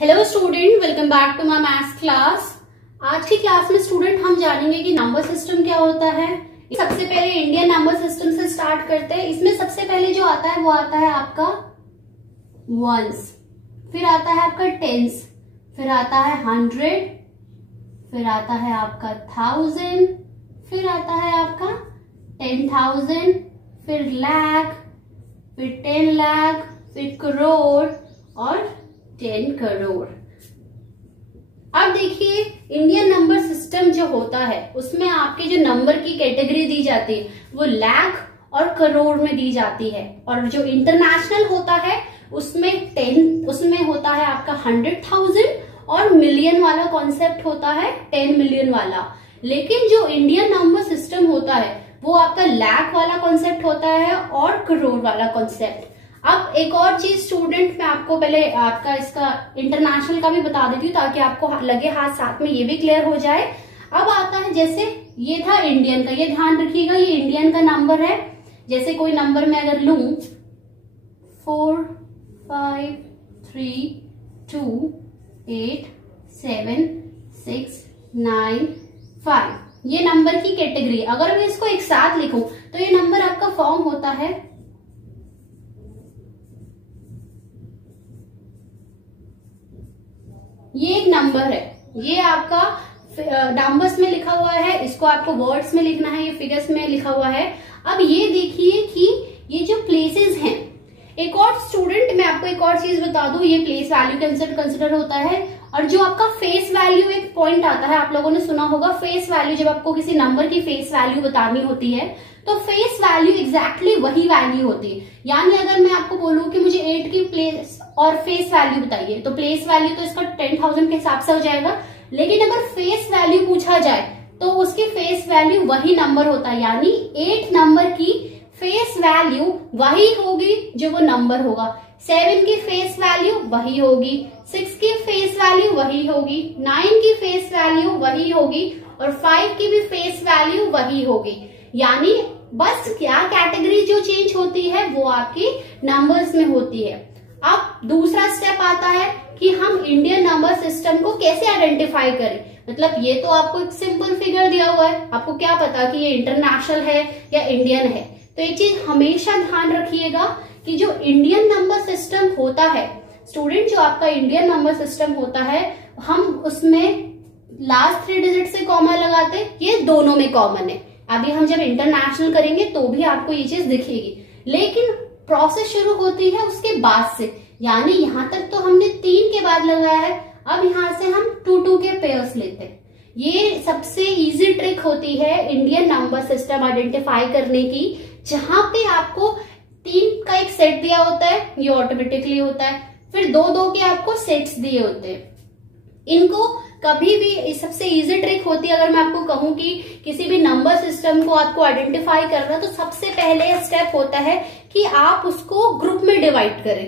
Hello student, welcome back to my maths class. आज की class में स्टूडेंट हम जानेंगे कि नंबर सिस्टम क्या होता है। सबसे पहले इंडियन नंबर सिस्टम से स्टार्ट करते हैं। इसमें सबसे पहले जो आता है वो आता है आपका वंस, फिर आता है आपका टेंस, फिर आता है 100, फिर आता है आपका 1000, फिर आता है आपका 10,000, फिर लाख, फिर 10 लाख, फिर करोड़ और 10 करोड़। अब देखिए, इंडियन नंबर सिस्टम जो होता है उसमें आपके जो नंबर की कैटेगरी दी जाती है वो लाख और करोड़ में दी जाती है, और जो इंटरनेशनल होता है उसमें होता है आपका 100,000 और मिलियन वाला कॉन्सेप्ट होता है 10 मिलियन वाला। लेकिन जो इंडियन नंबर सिस्टम होता है वो आपका लाख वाला कॉन्सेप्ट होता है और करोड़ वाला कॉन्सेप्ट। अब एक और चीज स्टूडेंट, मैं आपको पहले आपका इसका इंटरनेशनल का भी बता देती हूँ ताकि आपको लगे हाथ साथ में ये भी क्लियर हो जाए। अब आता है, जैसे ये था इंडियन का, ये ध्यान रखिएगा ये इंडियन का नंबर है। जैसे कोई नंबर में अगर लूं 4 5 3 2 8 7 6 9 5, ये नंबर की कैटेगरी। अगर मैं इसको एक साथ लिखूं तो ये नंबर आपका फॉर्म होता है ये एक नंबर है, ये आपका नंबर्स में लिखा हुआ है, इसको आपको वर्ड्स में लिखना है, ये फिगर्स में लिखा हुआ है। अब ये देखिए कि ये जो प्लेसेस हैं, एक और स्टूडेंट मैं आपको एक और चीज बता दूं, ये प्लेस वैल्यू कंसिडर होता है। और जो आपका फेस वैल्यू एक पॉइंट आता है, आप लोगों ने सुना होगा फेस वैल्यू, जब आपको किसी नंबर की फेस वैल्यू बतानी होती है तो फेस वैल्यू एग्जैक्टली वही वैल्यू होती है। यानी अगर मैं आपको बोलूं कि मुझे 8 की प्लेस और फेस वैल्यू बताइए तो प्लेस वैल्यू तो इसका 10,000 के हिसाब से हो जाएगा। लेकिन अगर फेस वैल्यू पूछा जाए तो उसकी फेस वैल्यू वही नंबर होता है, यानी 8 नंबर की फेस वैल्यू वही होगी जो वो नंबर होगा। 7 की फेस वैल्यू वही होगी, 6 की फेस वैल्यू वही होगी, 9 की फेस वैल्यू वही होगी और 5 की भी फेस वैल्यू वही होगी। यानी बस क्या कैटेगरी जो चेंज होती है वो आपकी नंबर्स में होती है। अब दूसरा स्टेप आता है कि हम इंडियन नंबर सिस्टम को कैसे आइडेंटिफाई करें। मतलब ये तो आपको एक सिंपल फिगर दिया हुआ है, आपको क्या पता कि ये इंटरनेशनल है या इंडियन है। तो एक चीज हमेशा ध्यान रखिएगा कि जो इंडियन नंबर सिस्टम होता है स्टूडेंट, जो आपका इंडियन नंबर सिस्टम होता है, हम उसमें लास्ट 3 डिजिट से कॉमा लगाते, ये दोनों में कॉमन है। अभी हम जब इंटरनेशनल करेंगे तो भी आपको ये चीज दिखेगी, लेकिन प्रोसेस शुरू होती है उसके बाद से। यानी यहां तक तो हमने 3 के बाद लगाया है, अब यहां से हम 2 के पेयर्स लेते हैं। ये सबसे इजी ट्रिक होती है इंडियन नंबर सिस्टम आइडेंटिफाई करने की, जहां पे आपको 3 का एक सेट दिया होता है, ये ऑटोमेटिकली होता है, फिर 2 के आपको सेट्स दिए होते हैं। इनको कभी भी सबसे इजी ट्रिक होती है, अगर मैं आपको कहूं कि किसी भी नंबर सिस्टम को आपको आइडेंटिफाई करना, तो सबसे पहले स्टेप होता है कि आप उसको ग्रुप में डिवाइड करें।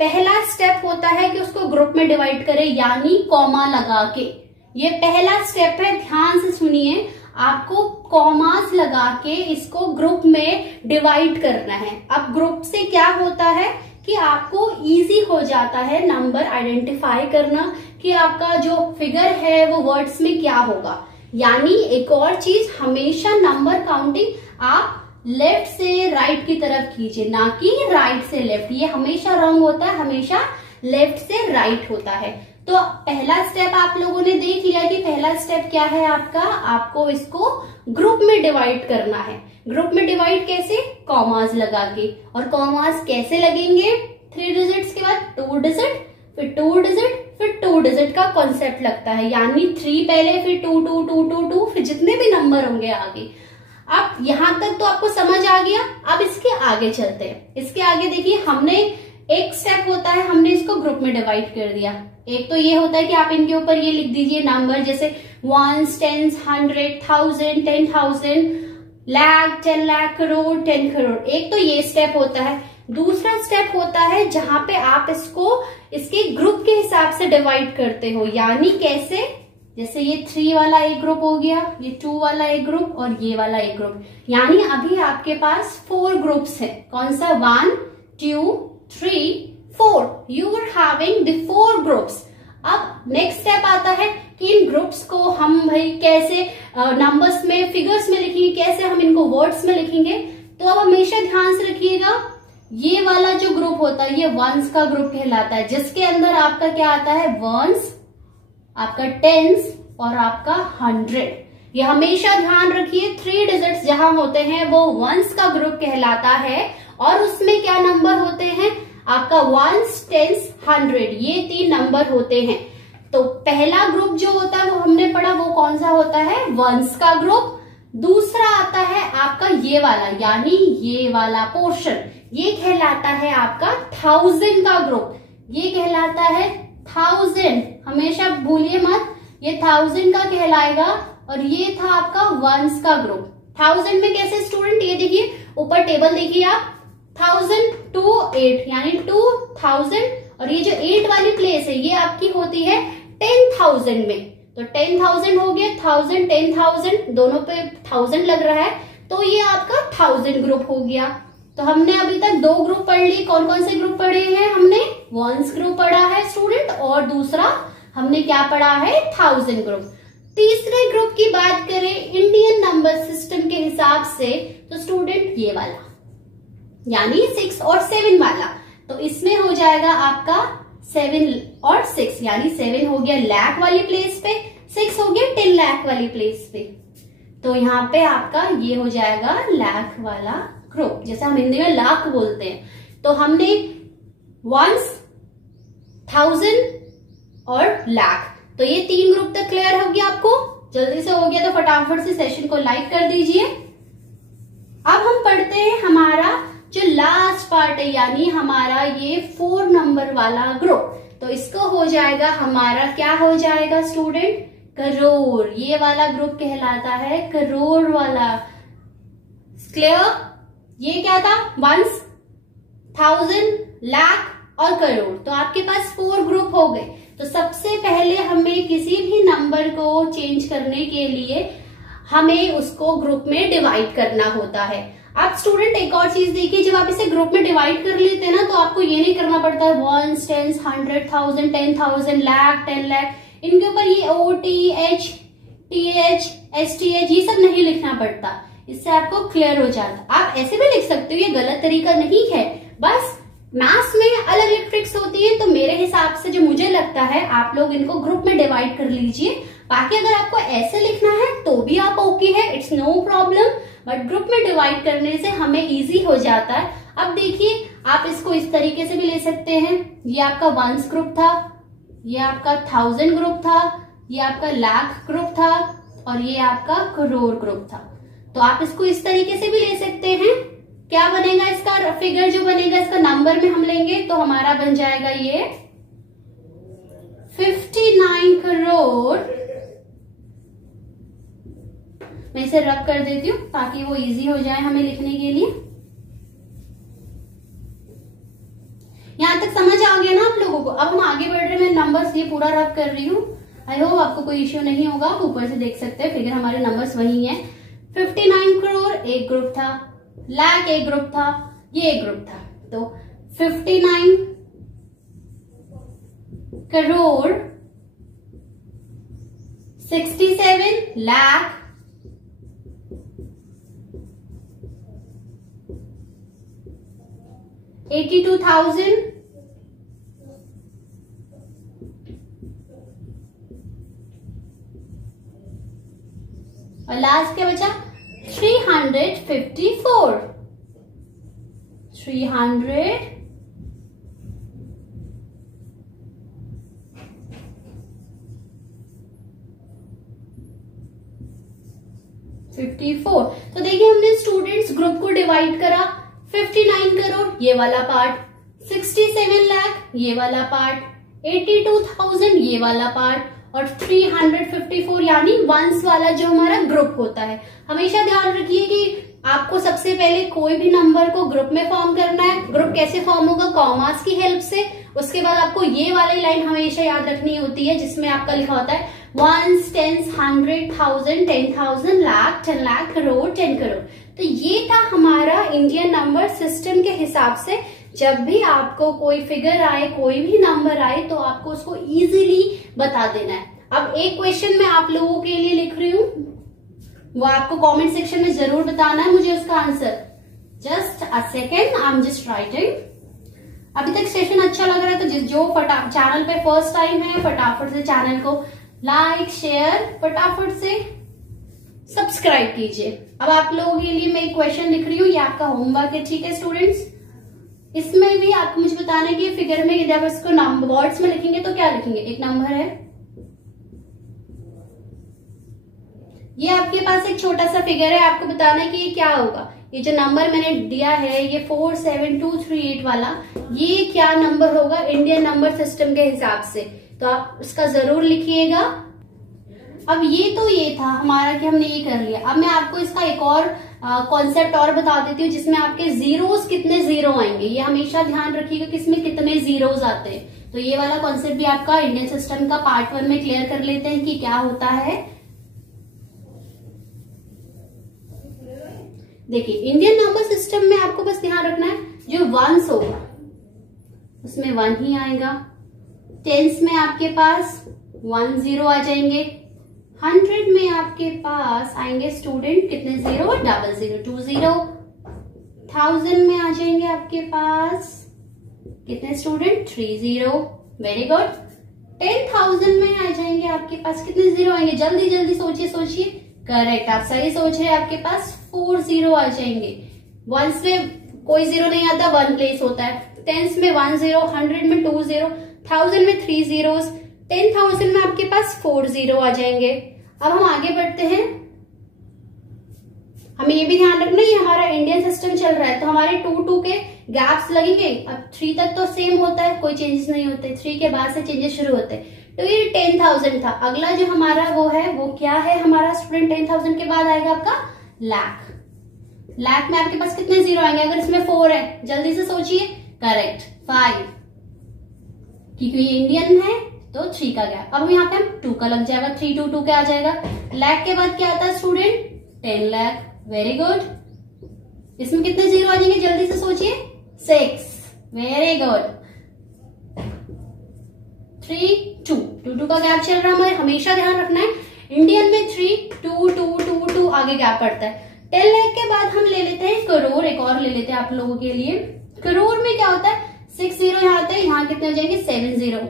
पहला स्टेप होता है कि उसको ग्रुप में डिवाइड करें, यानी कॉमा लगा के। ये पहला स्टेप है, ध्यान से सुनिए, आपको कॉमास लगा के इसको ग्रुप में डिवाइड करना है। अब ग्रुप से क्या होता है कि आपको इजी हो जाता है नंबर आइडेंटिफाई करना कि आपका जो फिगर है वो वर्ड्स में क्या होगा। यानी एक और चीज, हमेशा नंबर काउंटिंग आप लेफ्ट से राइट की तरफ कीजिए, ना कि राइट से लेफ्ट। ये हमेशा रॉन्ग होता है, हमेशा लेफ्ट से राइट होता है। तो पहला स्टेप आप लोगों ने देख लिया कि पहला स्टेप क्या है आपका, आपको इसको ग्रुप में डिवाइड करना है। ग्रुप में डिवाइड कैसे? कॉमास लगा के। और कॉमास कैसे लगेंगे? 3 डिजिट्स के बाद 2 डिजिट, फिर 2 डिजिट, फिर 2 डिजिट का कॉन्सेप्ट लगता है। यानी 3 पहले, फिर 2 2 2 2 2, फिर जितने भी नंबर होंगे आगे। अब यहां तक तो आपको समझ आ गया। अब इसके आगे चलते हैं। इसके आगे देखिए, हमने एक स्टेप होता है, हमने इसको ग्रुप में डिवाइड कर दिया। एक तो ये होता है कि आप इनके ऊपर ये लिख दीजिए नंबर, जैसे 1s 10s 100 1000 10,000 लाख 10 लाख करोड़ 10 करोड़। एक तो ये स्टेप होता है। दूसरा स्टेप होता है जहां पे आप इसको इसके ग्रुप के हिसाब से डिवाइड करते हो। यानी कैसे? जैसे ये 3 वाला एक ग्रुप हो गया, ये 2 वाला एक ग्रुप और ये वाला एक ग्रुप। यानी अभी आपके पास 4 ग्रुप्स है। कौन सा? 1 2 3 4, you are having the 4 groups। अब नेक्स्ट स्टेप आता है कि इन ग्रुप्स को हम भाई कैसे नंबर्स में, फिगर्स में लिखेंगे, कैसे हम इनको वर्ड्स में लिखेंगे। तो अब हमेशा ध्यान से रखिएगा, ये वाला जो ग्रुप होता है ये वंस का ग्रुप कहलाता है, जिसके अंदर आपका क्या आता है, वंस, आपका टेंस और आपका 100। ये हमेशा ध्यान रखिए, 3 डिजिट्स जहां होते हैं वो वंस का ग्रुप कहलाता है, और उसमें क्या नंबर होते हैं, आपका वंस, टेंस, 100, ये 3 नंबर होते हैं। तो पहला ग्रुप जो होता है वो हमने पढ़ा, वो कौन सा होता है, वंस का ग्रुप। दूसरा आता है आपका ये वाला, यानी ये वाला पोर्शन, ये कहलाता है आपका 1000 का ग्रुप, ये कहलाता है 1000, हमेशा भूलिए मत, ये 1000 का कहलाएगा। और ये था आपका वंस का ग्रुप। 1000 में कैसे स्टूडेंट, ये देखिए ऊपर टेबल देखिए आप, 1000 to 8 यानी 2000, और ये जो 8 वाली प्लेस है ये आपकी होती है 10,000 में। तो 10,000 हो गया, 1000 10,000 दोनों पे 1000 लग रहा है, तो ये आपका 1000 ग्रुप हो गया। तो हमने अभी तक 2 ग्रुप पढ़ लिए। कौन कौन से ग्रुप पढ़े हैं हमने, वंस ग्रुप पढ़ा है स्टूडेंट, और दूसरा हमने क्या पढ़ा है, 1000 ग्रुप। तीसरे ग्रुप की बात करें इंडियन नंबर सिस्टम के हिसाब से, तो स्टूडेंट ये वाला यानी 6 और 7 वाला, तो इसमें हो जाएगा आपका 7 और 6, यानी 7 हो गया लाख वाली प्लेस पे, 6 हो गया 10 लाख वाली प्लेस पे। तो यहाँ पे आपका ये हो जाएगा लाख वाला ग्रुप, जैसे हम हिंदी में लाख बोलते हैं। तो हमने वंस, 1000 और लाख, तो ये 3 ग्रुप तक क्लियर हो गया आपको। जल्दी से हो गया तो फटाफट से सेशन को लाइक कर दीजिए। अब हम पढ़ते हैं हमारा जो लास्ट पार्ट है, यानी हमारा ये 4 नंबर वाला ग्रुप। तो इसको हो जाएगा हमारा, क्या हो जाएगा स्टूडेंट, करोड़। ये वाला ग्रुप कहलाता है करोड़ वाला। क्लियर, ये क्या था, वंस, 1000, लाख और करोड़। तो आपके पास 4 ग्रुप हो गए। तो सबसे पहले हमें किसी भी नंबर को चेंज करने के लिए हमें उसको ग्रुप में डिवाइड करना होता है। अब स्टूडेंट एक और चीज देखिए, जब आप इसे ग्रुप में डिवाइड कर लेते हैं ना, तो आपको ये नहीं करना पड़ता है वंस, टेंस, 100, 1000, 10,000, लाख, 10 लाख, इनके ऊपर ये OTH, TH, STH ये सब नहीं लिखना पड़ता। इससे आपको क्लियर हो जाता। आप ऐसे भी लिख सकते हो, ये गलत तरीका नहीं है, बस मैथ्स में अलग अलग ट्रिक्स होती है। तो मेरे हिसाब से जो मुझे लगता है, आप लोग इनको ग्रुप में डिवाइड कर लीजिए। बाकी अगर आपको ऐसे लिखना है तो भी आप ओके है, it's no problem, but group में डिवाइड करने से हमें इजी हो जाता है। अब देखिए, आप इसको इस तरीके से भी ले सकते हैं, ये आपका वंस ग्रुप था, ये आपका 1000 ग्रुप था, ये आपका लाख ग्रुप था, और ये आपका करोड़ ग्रुप था। तो आप इसको इस तरीके से भी ले सकते हैं। क्या बनेगा इसका फिगर, जो बनेगा इसका नंबर में हम लेंगे तो हमारा बन जाएगा ये 59 करोड़। मैं इसे रब कर देती हूँ ताकि वो इजी हो जाए हमें लिखने के लिए। यहां तक समझ आ गया ना आप लोगों को। अब हम आगे बढ़ रहे हैं, मैं नंबर्स ये पूरा रब कर रही हूँ। आई होप आपको कोई इश्यू नहीं होगा। आप ऊपर से देख सकते हैं फिगर हमारे नंबर्स वही हैं। 59 करोड़ एक ग्रुप था, लाख एक ग्रुप था, ये एक ग्रुप था। तो 59 करोड़, 67 लाख, 82,000, और लास्ट क्या बचा 354। 354। तो देखिए हमने स्टूडेंट्स ग्रुप को डिवाइड करा। 59 करोड़ ये वाला पार्ट, 67 लाख ये वाला पार्ट, 82,000 ये वाला पार्ट, और 354 यानी वंस वाला जो हमारा ग्रुप होता है। हमेशा ध्यान रखिए कि आपको सबसे पहले कोई भी नंबर को ग्रुप में फॉर्म करना है। ग्रुप कैसे फॉर्म होगा, कॉमास की हेल्प से। उसके बाद आपको ये वाली लाइन हमेशा याद रखनी होती है जिसमें आपका लिखा होता है वंस, टेंस, 100, 1000, 10,000, लाख, 10 लाख, करोड़, 10 करोड़। तो ये था हमारा इंडियन नंबर सिस्टम के हिसाब से जब भी आपको कोई फिगर आए, कोई भी नंबर आए, तो आपको उसको इजीली बता देना है। अब एक क्वेश्चन मैं आप लोगों के लिए लिख रही हूँ, वो आपको कमेंट सेक्शन में जरूर बताना है मुझे उसका answer. Just a second, I am just writing. अभी तक सेशन अच्छा लग रहा है तो जो चैनल पे फर्स्ट टाइम है, फटाफट से चैनल को लाइक शेयर फटाफट से सब्सक्राइब कीजिए। अब आप लोगों के लिए मैं एक क्वेश्चन लिख रही हूँ, ये आपका होमवर्क है, ठीक है स्टूडेंट्स। इसमें भी आपको मुझे बताना है कि फिगर में जब इसको नंबर वर्ड्स में लिखेंगे तो क्या लिखेंगे। एक नंबर है, ये आपके पास एक छोटा सा फिगर है, आपको बताना है कि ये क्या होगा। ये जो नंबर मैंने दिया है ये 47238 वाला, ये क्या नंबर होगा इंडियन नंबर सिस्टम के हिसाब से, तो आप इसका जरूर लिखिएगा। अब ये था हमारा कि हमने ये कर लिया। अब मैं आपको इसका एक और कॉन्सेप्ट और बता देती हूँ, जिसमें आपके जीरोस कितने जीरो आएंगे, ये हमेशा ध्यान रखिएगा कि इसमें कितने जीरोस आते हैं। तो ये वाला कॉन्सेप्ट भी आपका इंडियन सिस्टम का पार्ट 1 में क्लियर कर लेते हैं कि क्या होता है। देखिए इंडियन नंबर सिस्टम में आपको बस ध्यान रखना है, जो वंस होगा उसमें 1 ही आएगा, टेंस में आपके पास 1 0 आ जाएंगे, 100 में आपके पास आएंगे स्टूडेंट कितने जीरो, 00 20, 1000 में आ जाएंगे आपके पास कितने स्टूडेंट, 30, वेरी गुड। 10,000 में आ जाएंगे आपके पास कितने जीरो आएंगे, जल्दी जल्दी सोचिए, करेक्ट, आप सही सोच रहे हैं, आपके पास 40 आ जाएंगे। वंस में कोई जीरो नहीं आता, 1 प्लेस होता है। टेंस में 1 0, 100 में 2 0, 1000 में 3 zeros, 10,000 में आपके पास 4 0 आ जाएंगे। अब हम आगे बढ़ते हैं, हमें ये भी ध्यान रखना ये हमारा इंडियन सिस्टम चल रहा है, तो हमारे 2 के गैप्स लगेंगे। अब 3 तक तो सेम होता है, कोई चेंजेस नहीं होते, 3 के बाद से चेंजेस शुरू होते हैं। तो ये 10,000 था। अगला जो हमारा वो है वो क्या है हमारा स्टूडेंट, 10,000 के बाद आएगा आपका लाख। लाख में आपके पास कितने जीरो आएंगे, अगर इसमें 4 है जल्दी से सोचिए, करेक्ट 5, क्योंकि ये इंडियन है तो 3 का गैप। अब यहाँ पे हम 2 का लग जाएगा, 3 2 2 के आ जाएगा। लाख के बाद क्या आता है स्टूडेंट, 10 लाख, वेरी गुड। इसमें कितने जीरो आ जाएंगे जल्दी से सोचिए, 6, वेरी गुड। 3 2 2 2 का गैप चल रहा है हमारे, हमेशा ध्यान रखना है इंडियन में 3 2 2 2 2 आगे गैप पड़ता है। 10 लाख के बाद हम ले लेते हैं करोड़, एक और ले लेते हैं आप लोगों के लिए। करोड़ में क्या होता है, 6 0 यहाँ आते हैं, यहाँ कितने हो जाएंगे 7 0,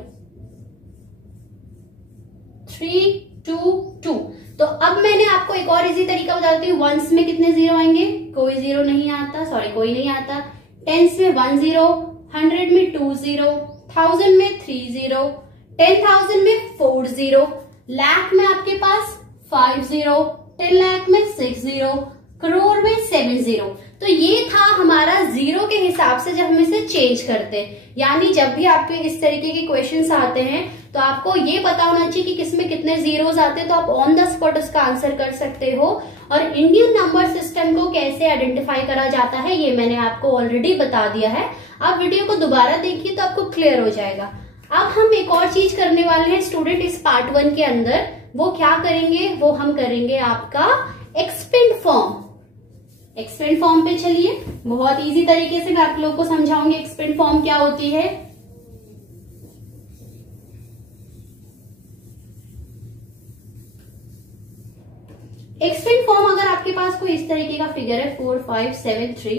3 2 2। तो अब मैंने आपको एक और इजी तरीका बताती हूँ, वंस में कितने जीरो आएंगे, कोई जीरो नहीं आता, कोई नहीं आता। टेंस में 1 0, 100 में 2 0, 1000 में 3 0, 10,000 में 4 0, लाख में आपके पास 5 0, 10 लाख में 6 0, करोड़ में 7 0। तो ये था हमारा जीरो के हिसाब से जब हम इसे चेंज करते हैं, यानी जब भी आपके इस तरीके के क्वेश्चंस आते हैं तो आपको ये पता होना चाहिए कि किसमें कितने जीरोस आते हैं, तो आप ऑन द स्पॉट उसका आंसर कर सकते हो। और इंडियन नंबर सिस्टम को कैसे आइडेंटिफाई करा जाता है ये मैंने आपको ऑलरेडी बता दिया है। आप वीडियो को दोबारा देखिए तो आपको क्लियर हो जाएगा। अब हम एक और चीज करने वाले हैं स्टूडेंट इस पार्ट 1 के अंदर, वो क्या करेंगे, वो हम करेंगे आपका एक्सपेंड फॉर्म। एक्सपेंड फॉर्म पे चलिए, बहुत इजी तरीके से मैं आप लोग को समझाऊंगी एक्सपेंड फॉर्म क्या होती है। एक्सपेंड फॉर्म अगर आपके पास कोई इस तरीके का फिगर है 4 5 7 3,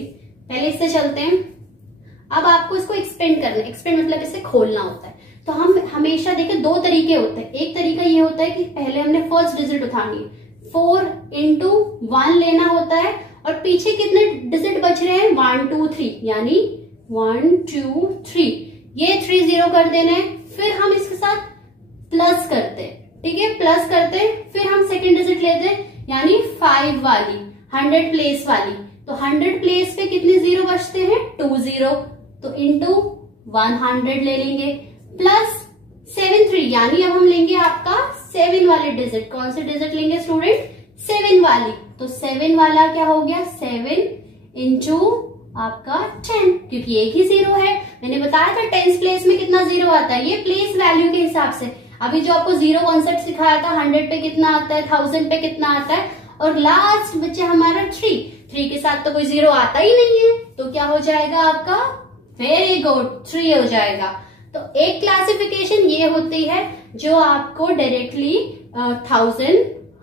पहले इससे चलते हैं। अब आपको इसको एक्सपेंड करना है, एक्सपेंड मतलब इसे खोलना होता है। तो हम हमेशा देखें 2 तरीके होते हैं। एक तरीका ये होता है कि पहले हमने फर्स्ट डिजिट उठानी है, 4 into 1 लेना होता है, और पीछे कितने डिजिट बच रहे हैं 1 2 3, यानी 1 2 3, ये 3 0 कर देना है। फिर हम इसके साथ प्लस करते हैं, ठीक है, प्लस करते हैं। फिर हम सेकेंड डिजिट लेते हैं, यानी 5 वाली 100 प्लेस वाली। तो 100 प्लेस पे कितने जीरो बचते हैं 2 0, तो इंटू 100 ले लेंगे, प्लस 7 3, यानी अब हम लेंगे आपका 7 वाले डिजिट। कौन से डिजिट लेंगे स्टूडेंट, 7 वाली। तो 7 वाला क्या हो गया 7 इंटू आपका 10, क्योंकि एक ही जीरो है। मैंने बताया था 10th प्लेस में कितना जीरो आता है, ये प्लेस वैल्यू के हिसाब से। अभी जो आपको जीरो कॉन्सेप्ट सिखाया था 100 पे कितना आता है, 1000 पे कितना आता है, और लास्ट बच्चा हमारा 3 के साथ तो कोई जीरो आता ही नहीं है, तो क्या हो जाएगा आपका वेरी गुड, 3 हो जाएगा। तो एक क्लासिफिकेशन ये होती है जो आपको डायरेक्टली 1000,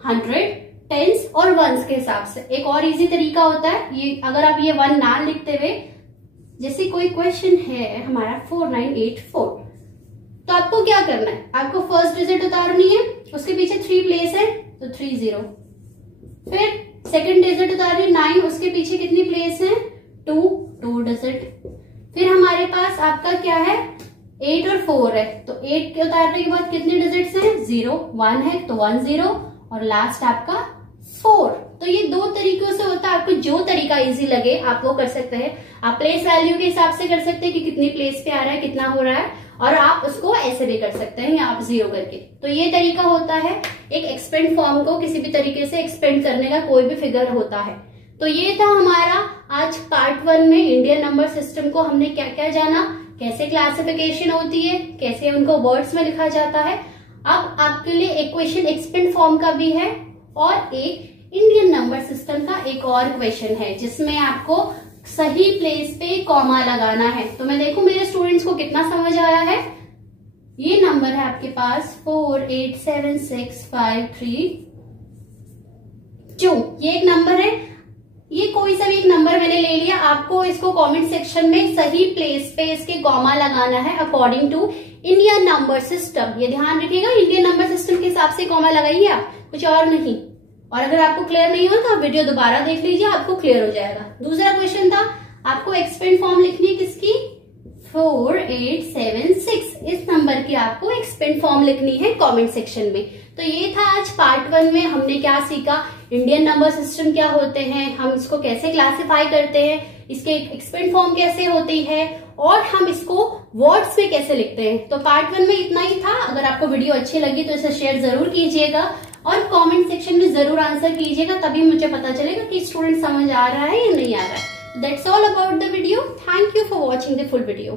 100, टेंस और वंस के हिसाब से। एक और इजी तरीका होता है ये, अगर आप ये 1 ना लिखते हुए, जैसे कोई क्वेश्चन है हमारा 4984, तो आपको क्या करना है, आपको फर्स्ट डिजिट उतारनी है, उसके पीछे 3 प्लेस है तो 30। फिर सेकंड डिजिट उतारनी 9, उसके पीछे कितनी प्लेस है, 2 डिजिट। फिर हमारे पास आपका क्या है, 8 और 4 है, तो 8 के उतारने के बाद कितने डिजिट्स हैं, 0, 1 है तो 1 0 और लास्ट आपका 4। तो ये 2 तरीकों से होता है, आपको जो तरीका इजी लगे आप वो कर सकते हैं। आप प्लेस वैल्यू के हिसाब से कर सकते हैं कि कितनी प्लेस पे आ रहा है, कितना हो रहा है, और आप उसको ऐसे भी कर सकते हैं या आप 0 करके। तो ये तरीका होता है एक एक्सपेंड फॉर्म को किसी भी तरीके से एक्सपेंड करने का, कोई भी फिगर होता है। तो ये था हमारा आज पार्ट 1 में इंडियन नंबर सिस्टम को हमने क्या क्या जाना, कैसे क्लासिफिकेशन होती है, कैसे उनको वर्ड्स में लिखा जाता है। अब आपके लिए एक क्वेश्चन एक्सपेंड फॉर्म का भी है और एक इंडियन नंबर सिस्टम का एक और क्वेश्चन है जिसमें आपको सही प्लेस पे कॉमा लगाना है। तो मैं देखूं मेरे स्टूडेंट्स को कितना समझ आया है। ये नंबर है आपके पास 487653, ये एक नंबर है, ये कोई सा भी एक नंबर मैंने ले लिया। आपको इसको कमेंट सेक्शन में सही प्लेस पे इसके कॉमा लगाना है according to Indian number system. ये ध्यान रखिएगा, इंडियन नंबर सिस्टम के हिसाब से कॉमा लगाइए आप, कुछ और नहीं। और अगर आपको क्लियर नहीं हो तो आप वीडियो दोबारा देख लीजिए, आपको क्लियर हो जाएगा। दूसरा क्वेश्चन था आपको एक्सपेंड फॉर्म लिखनी है किसकी, 4876, इस नंबर की आपको एक्सपेंड फॉर्म लिखनी है कमेंट सेक्शन में। तो ये था आज पार्ट 1 में हमने क्या सीखा, इंडियन नंबर सिस्टम क्या होते हैं, हम इसको कैसे क्लासिफाई करते हैं, इसके एक्सपेंड फॉर्म कैसे होती है और हम इसको वर्ड्स में कैसे लिखते हैं। तो पार्ट 1 में इतना ही था। अगर आपको वीडियो अच्छी लगी तो इसे शेयर जरूर कीजिएगा और कमेंट सेक्शन में जरूर आंसर कीजिएगा, तभी मुझे पता चलेगा कि स्टूडेंट समझ आ रहा है या नहीं आ रहा है। That's all about the video. Thank you for watching the full video.